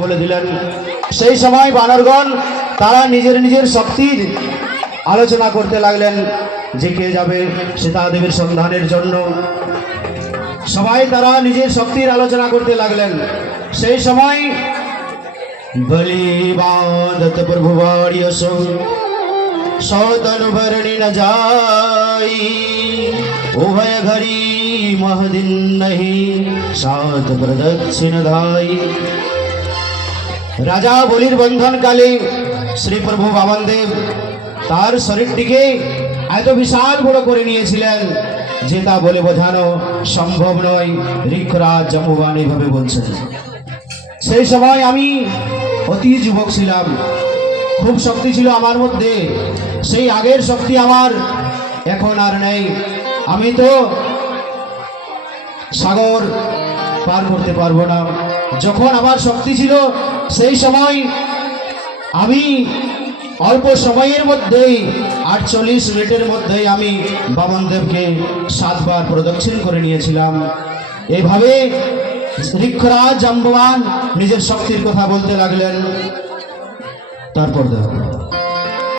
বলে দিলেন। সেই সময় বানরগণ তারা নিজের নিজের শক্তির আলোচনা করতে লাগলেন যে কে যাবে সীতা দেবীর সন্ধানের জন্য। সবাই তারা নিজের শক্তির আলোচনা করতে লাগলেন। সেই সময় বলিবাদত প্রভু বাড়িয়স সৌতন ভরণী ন যাই উভয় ঘড়ি মহদিন নহি সাত প্রদক্ষিণ ধাই। রাজা বলির বন্ধনকালে শ্রী প্রভু বামনদেব তার শরীরটিকে এত বিশাল বড় করে নিয়েছিলেন যে তা বলে বোঝানো সম্ভব নয়। ঋক্ষরাজ জাম্ববান এইভাবে বলছেন। সেই সময় আমি অতি যুবক ছিলাম, খুব শক্তি ছিল আমার মধ্যে। সেই আগের শক্তি আমার এখন আর নেই। আমি তো সাগর পার করতে পারবো না। যখন আমার শক্তি ছিল সেই সময় আমি অল্প সময়ের মধ্যেই 48 মিনিটের মধ্যেই আমি বামনদেবকে 7 বার প্রদক্ষিণ করে নিয়েছিলাম। এইভাবে ঋক্ষরাজ জাম্ববান নিজের শক্তির কথা বলতে লাগলেন। তারপর দেখো